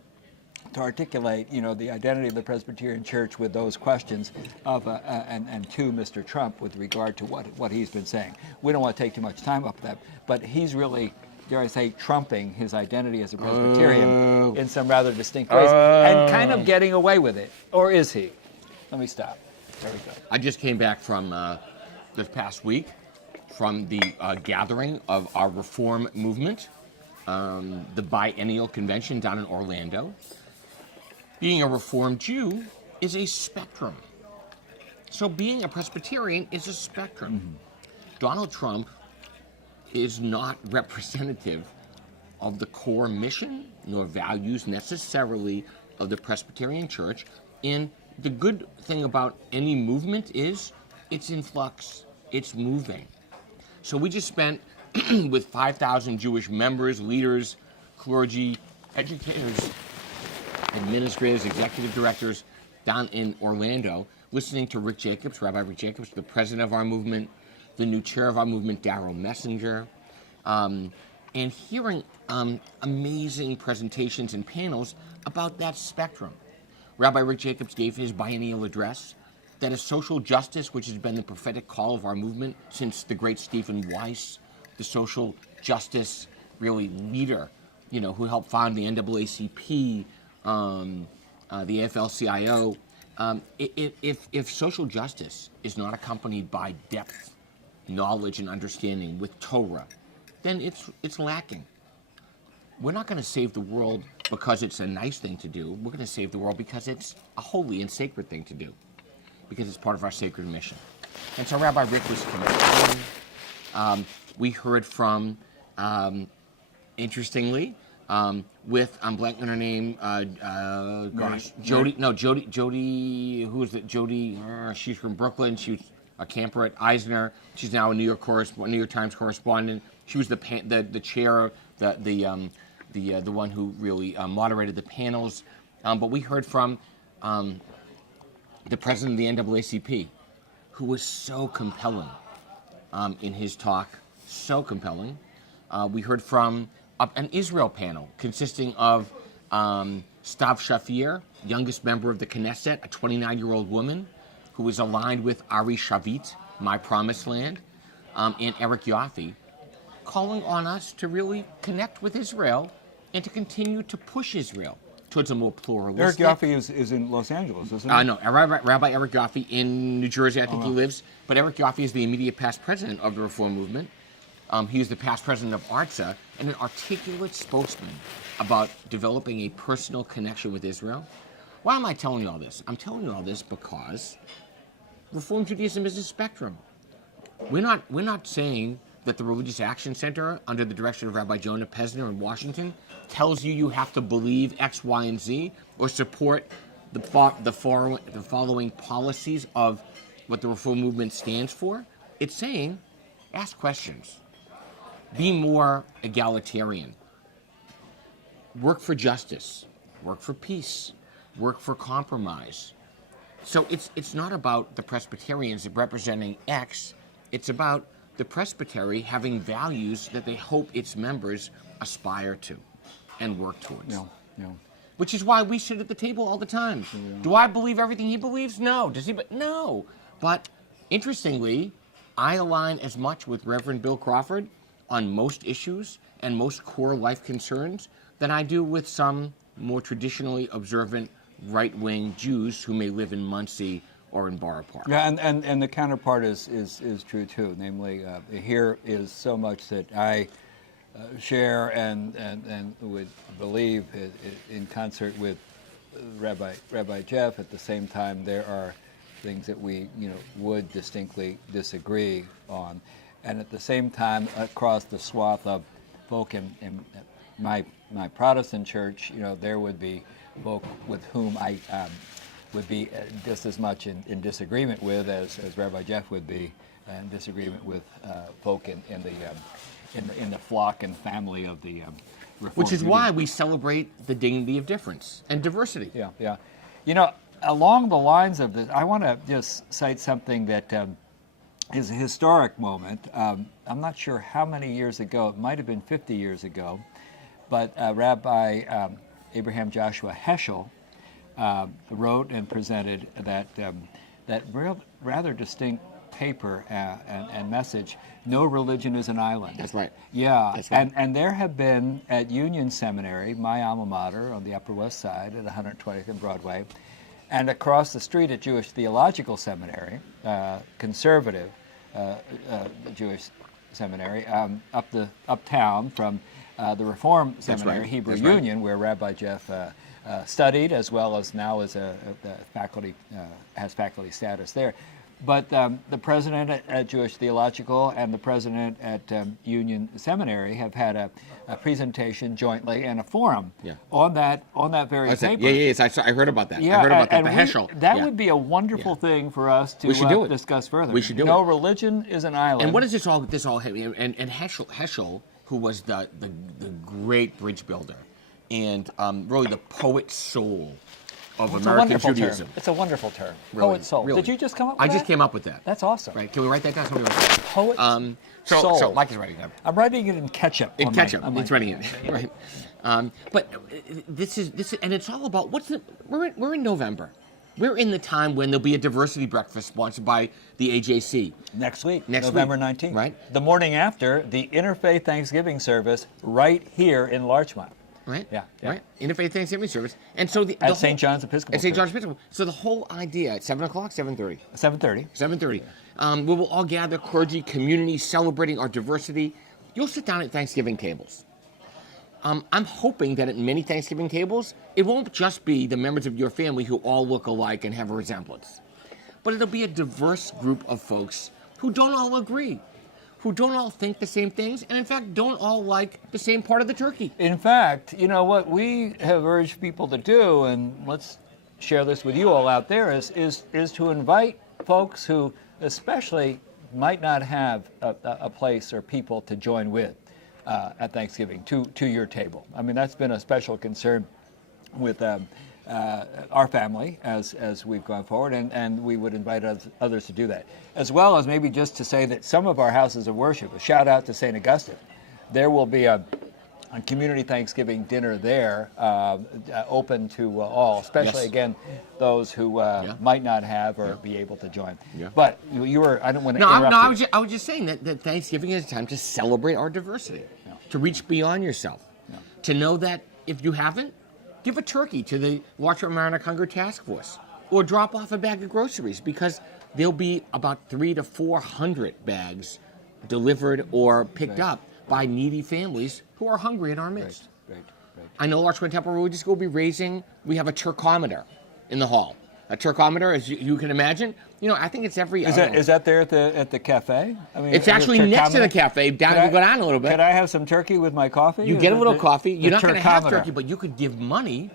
to articulate, the identity of the Presbyterian Church with those questions of and to Mr. Trump with regard to what he's been saying. We don't want to take too much time up with that, but he's really, dare I say, trumping his identity as a Presbyterian in some rather distinct ways and kind of getting away with it. Or is he? Let me stop. There we go. I just came back from this past week from the gathering of our Reform movement, the biennial convention down in Orlando. Being a Reformed Jew is a spectrum. So being a Presbyterian is a spectrum. Mm-hmm. Donald Trump is not representative of the core mission nor values necessarily of the Presbyterian Church. And the good thing about any movement is it's in flux, it's moving. So we just spent with 5,000 Jewish members, leaders, clergy, educators, administrators, executive directors down in Orlando, listening to Rick Jacobs, Rabbi Rick Jacobs, the president of our movement, the new chair of our movement, Darrell Messenger, and hearing amazing presentations and panels about that spectrum. Rabbi Rick Jacobs gave his biennial address that is social justice, which has been the prophetic call of our movement since the great Stephen Weiss, the social justice really leader, who helped found the NAACP, the AFL-CIO. If social justice is not accompanied by depth, knowledge, and understanding with Torah, then it's lacking. We're not going to save the world because it's a nice thing to do. We're going to save the world because it's a holy and sacred thing to do, because it's part of our sacred mission. And so Rabbi Rick was compelling. We heard from, interestingly, with, I'm blanking on her name, Jody, who is it? Jody, she's from Brooklyn. She was a camper at Eisner. She's now a New York Times correspondent. She was the chair, the one who really moderated the panels. But we heard from the president of the NAACP, who was so compelling in his talk, so compelling. We heard from an Israel panel consisting of Stav Shafir, youngest member of the Knesset, a 29-year-old woman who is aligned with Ari Shavit, My Promised Land, and Eric Yoffe, calling on us to really connect with Israel and to continue to push Israel towards a more pluralistic... Eric Yoffe is in Los Angeles, isn't he? No, Rabbi Eric Yoffe in New Jersey, I think he lives. But Eric Yoffe is the immediate past president of the Reform movement. He is the past president of ARTSA and an articulate spokesman about developing a personal connection with Israel. Why am I telling you all this? I'm telling you all this because Reform Judaism is a spectrum. We're not saying that the Religious Action Center, under the direction of Rabbi Jonah Pesner in Washington, tells you have to believe X, Y, and Z, or support the following policies of what the Reform movement stands for. It's saying, ask questions. Be more egalitarian. work for justice, work for peace, work for compromise. So it's not about the Presbyterians representing X. It's about the presbytery having values that they hope its members aspire to and work towards. Which is why we sit at the table all the time. Do I believe everything he believes? No. Does he? No. But interestingly, I align as much with Reverend Bill Crawford on most issues and most core life concerns than I do with some more traditionally observant right-wing Jews who may live in Muncie or in Borough Park. Yeah, and the counterpart is true too. Namely, here is so much that I share and would believe in concert with Rabbi Jeff. At the same time, there are things that we would distinctly disagree on, and at the same time, across the swath of folk in my Protestant church, there would be folk with whom I would be just as much in disagreement with as Rabbi Jeff would be in disagreement with folk in the flock and family of the Reformed Which is Judaism. why we celebrate the dignity of difference and diversity. Yeah. Along the lines of this, I want to just cite something that is a historic moment. I'm not sure how many years ago, it might have been 50 years ago, but Rabbi Abraham Joshua Heschel wrote and presented that rather distinct paper and message, No Religion is an Island. That's right. Yeah, That's right. And there have been at Union Seminary, my alma mater on the Upper West Side at 120th and Broadway, and across the street at Jewish Theological Seminary, conservative Jewish seminary, uptown from the Reform Seminary, right. Hebrew That's right. Union, where Rabbi Jeff studied, as well as now as has faculty status there. But the president at Jewish Theological and the president at Union Seminary have had a presentation jointly and a forum on that very paper. Yes, I heard about that. Yeah, I heard about that. and The Heschel. that would be a wonderful thing for us to We should do it. discuss further. We should do No it. religion is an island. And what is this all? And Heschel, who was the great bridge builder, and really the poet soul of It's American a wonderful Judaism. term. It's a wonderful term. Really, Poet soul. really. Did you just come up with that? I just came up with that. That's awesome. Right? Can we write that down? Somebody write that down. Poet So soul. Mike is writing it down. I'm writing it in ketchup. In on ketchup, my- it's writing it. Right. But this is, and it's all about we're in November. We're in the time when there'll be a diversity breakfast sponsored by the AJC. Next week, Next November week, 19th. right. The morning after, the Interfaith Thanksgiving service right here in Larchmont. Right? Yeah. Right? Interfaith Thanksgiving service. And so At St. John's Episcopal At St. Church. John's Episcopal. So the whole idea at 7 o'clock, 7:30. 7:30. 7:30. We will all gather, clergy, community, celebrating our diversity. You'll sit down at Thanksgiving tables. I'm hoping that at many Thanksgiving tables, it won't just be the members of your family who all look alike and have a resemblance, but it'll be a diverse group of folks who don't all agree, who don't all think the same things, and in fact don't all like the same part of the turkey. In fact, what we have urged people to do, and let's share this with you all out there, is to invite folks who especially might not have a place or people to join with at Thanksgiving to your table. I mean, that's been a special concern with our family as we've gone forward, and we would invite others to do that. As well as maybe just to say that some of our houses of worship, a shout out to St. Augustine, there will be a community Thanksgiving dinner there, open to all, especially, Yes. again, those who might not have or be able to join. Yeah. But you were, I don't want to No, interrupt you. I was just saying that Thanksgiving is a time to celebrate our diversity, to reach beyond yourself, to know that if you haven't, give a turkey to the Watchman Maranock Hunger Task Force, or drop off a bag of groceries, because there'll be about 300 to 400 bags delivered or picked up by needy families who are hungry in our midst. Right. I know Larchmont Temple Religious School will be raising, we have a turkometer in the hall. A turkometer, as you can imagine, I think it's every... Is that there at the cafe? I mean, It's actually next to the cafe. You go down a little bit. Could I have some turkey with my coffee? You Is get a that little the- coffee. the You're not going to have turkometer? turkey, but you could give money,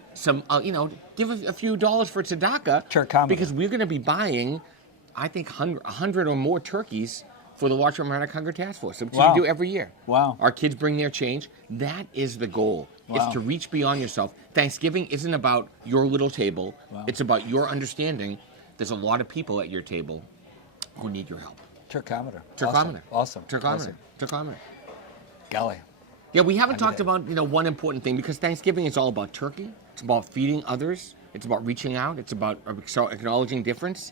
give a few dollars for tzedakah. Turkometer. Because we're going to be buying, I think, 100 or more turkeys for the Watchman Maranock Hunger Task Force, which Wow. we do every year. Wow. Our kids bring their change. That is the goal. It's to reach beyond yourself. Thanksgiving isn't about your little table. It's about your understanding. There's a lot of people at your table who need your help. Turkometer. Turkometer. Awesome. Turkometer. Awesome. Turkometer. Golly. Yeah, we haven't talked about one important thing, because Thanksgiving is all about turkey. It's about feeding others. It's about reaching out. It's about acknowledging difference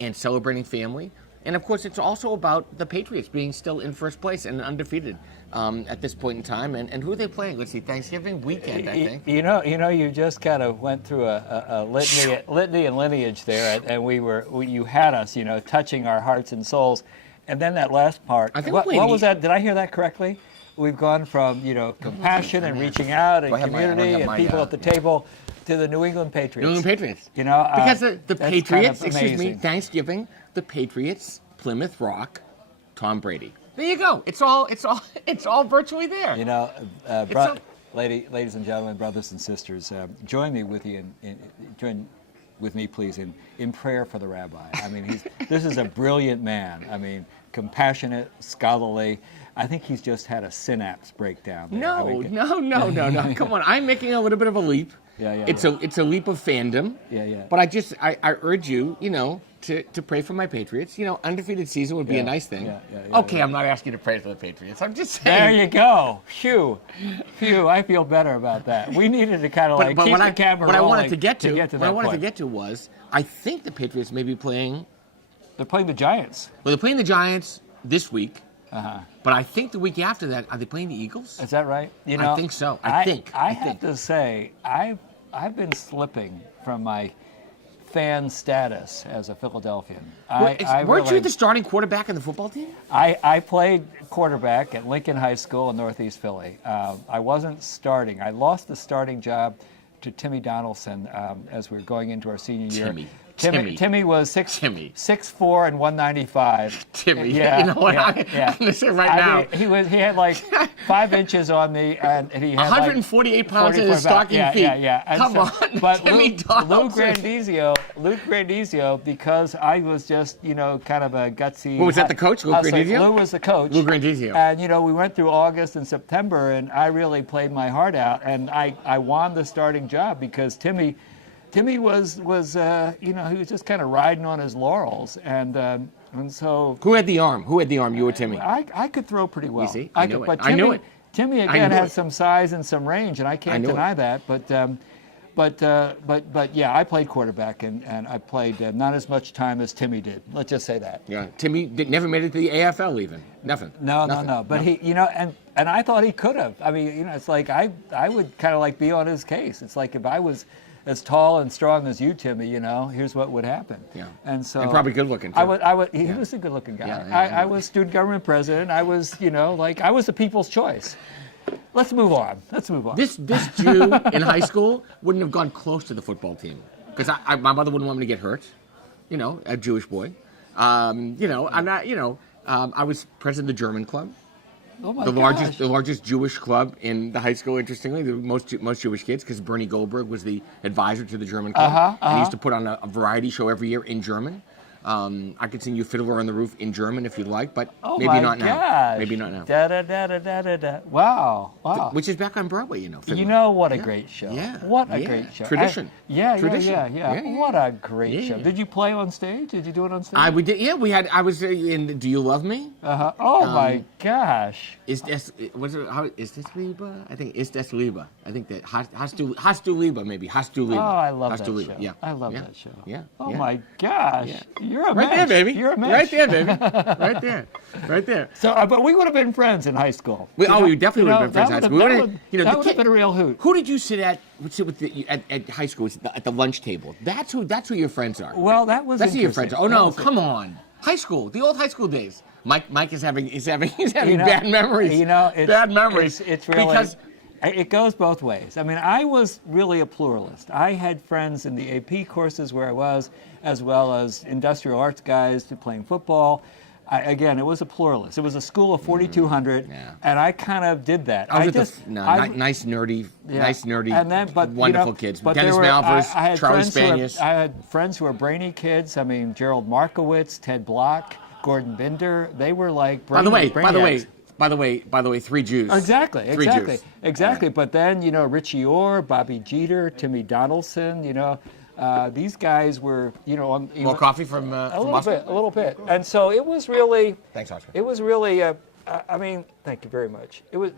and celebrating family. And of course, it's also about the Patriots being still in first place and undefeated at this point in time. And who are they playing? Let's see, Thanksgiving weekend, I think. You know, you just kind of went through a litany and lineage there, and you had us, touching our hearts and souls. And then that last part, I think what was that? Did I hear that correctly? We've gone from, compassion and reaching out and community and people at the table to the New England Patriots. New England Patriots. Because the Patriots, Thanksgiving, the Patriots, Plymouth Rock, Tom Brady. There you go. It's all virtually there. Ladies and gentlemen, brothers and sisters, join me with you join with me, please, in prayer for the rabbi. I mean, this is a brilliant man. I mean, compassionate, scholarly. I think he's just had a synapse breakdown there. No. Come on, I'm making a little bit of a leap. It's a leap of fandom. But I urge you, to pray for my Patriots. Undefeated season would be a nice thing. Okay, I'm not asking you to pray for the Patriots. I'm just saying. There you go. Phew. I feel better about that. We needed to kind of keep the camera rolling. What I wanted to get to, was, I think the Patriots may be playing. They're playing the Giants. Well, they're playing the Giants this week. But I think the week after that, are they playing the Eagles? Is that right? I think so. I think. I have to say, I've been slipping from my fan status as a Philadelphian. Weren't you the starting quarterback in the football team? I played quarterback at Lincoln High School in Northeast Philly. I wasn't starting. I lost the starting job to Timmy Donaldson as we were going into our senior year. Timmy was 6'4" and 195. Timmy, yeah, you know what? I'm gonna say now. He had like 5 inches on me, and he had 148 pounds in his stocking feet. Yeah. Come on, but Timmy Donaldson. Luke Grandizio, because I was just kind of a gutsy. What was that? The coach, Luke Grandizio? Lou was the coach. Luke Grandizio. And we went through August and September, and I really played my heart out, and I won the starting job because Timmy was he was just kind of riding on his laurels, and so. Who had the arm? You or Timmy? I could throw pretty well. You see, I knew it. Timmy again had some size and some range, and I can't deny that. But yeah, I played quarterback, and I played not as much time as Timmy did. Let's just say that. Yeah, Timmy never made it to the AFL even. Nothing. No. But he, and I thought he could have. I mean, it's like I would kind of be on his case. It's like if I was as tall and strong as you, Timmy, here's what would happen. Yeah. And so. And probably good looking too. He was a good looking guy. Yeah, I was student government president. I was, I was the people's choice. Let's move on. This Jew in high school wouldn't have gone close to the football team because my mother wouldn't want me to get hurt. A Jewish boy. I'm not. I was president of the German club. Oh my the largest Jewish club in the high school. Interestingly, the most Jewish kids, because Bernie Goldberg was the advisor to the German club, and he used to put on a variety show every year in German. I could sing you Fiddler on the Roof in German if you'd like, but maybe not now. Maybe not now. Da da da da da da da. Wow. Which is back on Broadway, Fiddler. What a great show. Yeah. What a great show. Tradition. Yeah. What a great show. Did you play on stage? Did you do it on stage? We did. Yeah, we had. I was in Do You Love Me? Oh my gosh. Is this Liebe? I think Ist das Liebe. I think that Hast du Liebe maybe. Hast du Liebe. Oh, I love that Liebe. show. Yeah. I love that show. Yeah. Oh my gosh. Yeah. You're a right match. There, baby. You're a match. Right there, baby. Right there. So, but we would have been friends in high school. We definitely would have been friends in high school. That would have been a real hoot. Who did you sit at high school at the lunch table? That's who your friends are. Well, that's who your friends are. Oh no, come on. High school, the old high school days. Mike is having bad memories. Bad memories. It's really because it goes both ways. I mean, I was really a pluralist. I had friends in the AP courses where I was, as well as industrial arts guys playing football. Again, it was a pluralist. It was a school of 4,200, and I kind of did that. Nice nerdy, wonderful kids. But Dennis Malvers, Charlie Spanius. I had friends who were brainy kids. I mean, Gerald Markowitz, Ted Block, Gordon Binder. They were like brainy. By the way, By the way, 3 Jews. Exactly. Three Jews. Exactly. But then, Richie Orr, Bobby Jeter, Timmy Donaldson, these guys were, More coffee from a Boston? little bit. And so it was really, Thanks, Oscar. it was really, thank you very much. It was,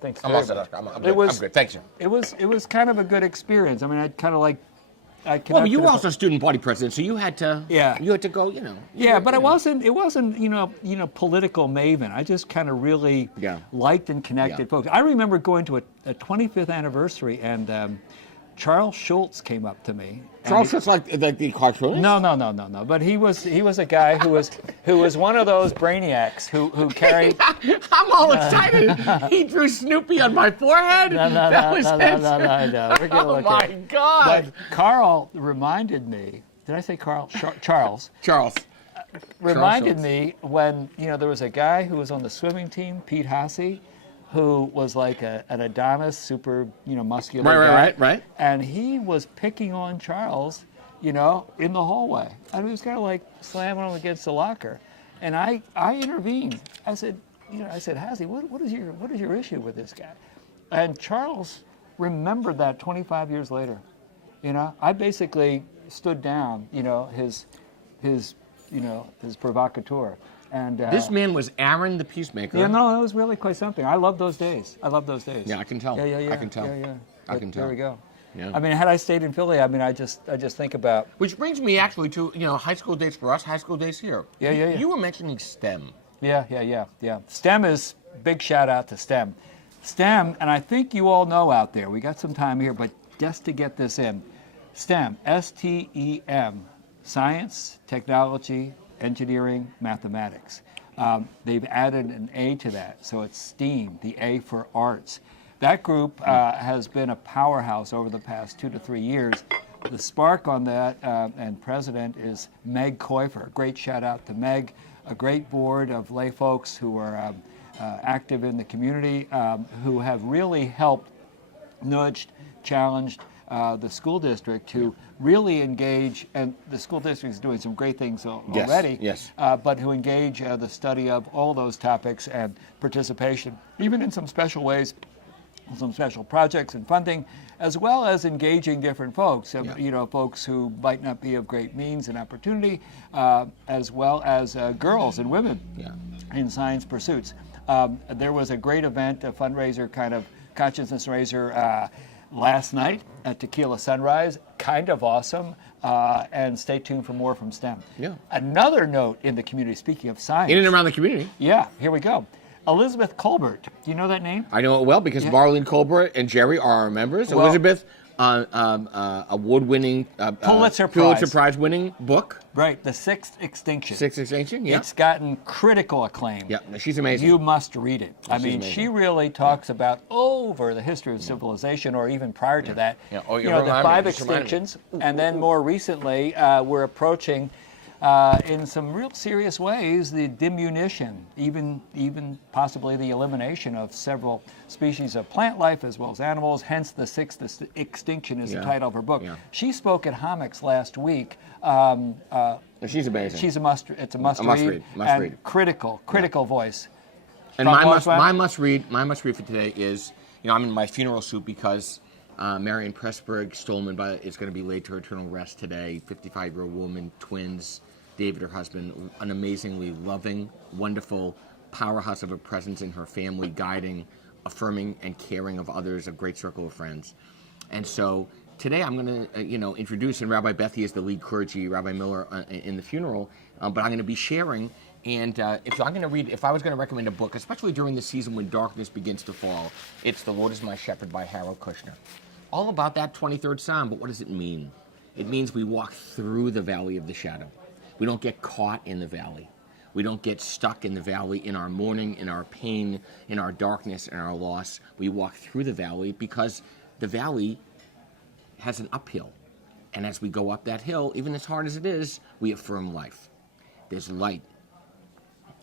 thanks I'm very all set, much. Oscar. I'm It was- good. Thanks, you. It was kind of a good experience. I mean, I Well, connected you were with- also student body president, so you had to. Yeah. You had to go. Yeah, but it wasn't political maven. I just kind of really liked and connected folks. I remember going to a 25th anniversary, and Charles Schultz came up to me. Charles Schultz, like the cartoonist? No. But he was a guy who was one of those brainiacs who carried. I'm all excited. He drew Snoopy on my forehead. No. We're gonna Oh look my at it. God. But Carl reminded me. Did I say Carl? Charles. Charles. Reminded Schultz. me when there was a guy who was on the swimming team, Pete Hasse, who was like an Adonis, super muscular guy. Right. And he was picking on Charles, in the hallway. And he was kind of like slamming him against the locker. And I intervened. I said, Hasse, what is your issue with this guy? And Charles remembered that 25 years later. I basically stood down, his provocateur. And This man was Aaron the Peacemaker. yeah, no, it was really quite something. I love those days. Yeah, I can tell. Yeah. I can tell. Yeah. I can tell. There we go. Yeah. I mean, had I stayed in Philly, I just think about. Which brings me actually to high school days for us, high school days here. Yeah. You were mentioning STEM. Yeah. STEM is big shout out to STEM. STEM, and I think you all know out there. We got some time here, but just to get this in, STEM, STEM, science, technology, engineering, mathematics. They've added an A to that, so it's STEAM, the A for arts. That group has been a powerhouse over the past 2 to 3 years. The spark on that and president is Meg Koifer. Great shout out to Meg, a great board of lay folks who are active in the community, who have really helped, nudged, challenged the school district to really engage, and the school district is doing some great things already, yes. But to engage the study of all those topics and participation, even in some special ways, some special projects and funding, as well as engaging different folks, folks who might not be of great means and opportunity, as well as girls and women in science pursuits. There was a great event, a fundraiser, kind of consciousness raiser, last night at Tequila Sunrise, kind of awesome, and stay tuned for more from STEM. Yeah. Another note in the community, speaking of science. In and around the community. Yeah, here we go. Elizabeth Colbert, do you know that name? I know it well because Marlene Colbert and Jerry are our members. Well, Elizabeth, award-winning, Pulitzer Prize winning book. Right, The Sixth Extinction. Sixth Extinction, yeah. It's gotten critical acclaim. Yeah, she's amazing. You must read it. I She's mean, amazing. she really talks about over the history of civilization, or even prior to that. Yeah. Oh, the 5 extinctions, and then more recently, we're approaching, in some real serious ways, the diminution, even possibly the elimination of several species of plant life as well as animals. Hence, The Sixth Extinction is the title of her book. Yeah. She spoke at Homics last week. She's amazing. It's a must read. Must and read. Critical voice. And my must read for today is, I'm in my funeral suit because Marion Pressburg Stolman is going to be laid to her eternal rest today. 55-year-old woman, twins, David, her husband, an amazingly loving, wonderful powerhouse of a presence in her family, guiding, affirming, and caring of others, a great circle of friends. And so today I'm going to, introduce, and Rabbi Bethy is the lead clergy, Rabbi Miller in the funeral, but I'm going to be sharing. And if I was going to recommend a book, especially during the season when darkness begins to fall, it's The Lord is My Shepherd by Harold Kushner. All about that 23rd Psalm, but what does it mean? It means we walk through the valley of the shadow. We don't get caught in the valley. We don't get stuck in the valley in our mourning, in our pain, in our darkness, in our loss. We walk through the valley because the valley has an uphill. And as we go up that hill, even as hard as it is, we affirm life. There's light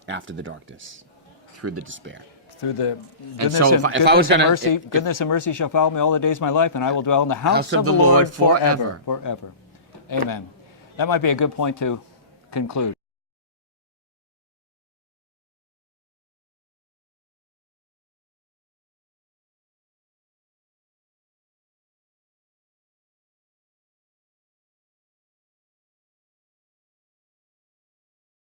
after the darkness, through the despair. Through the goodness and mercy shall follow me all the days of my life, and I will dwell in the house of the Lord forever. Amen. That might be a good point to conclude.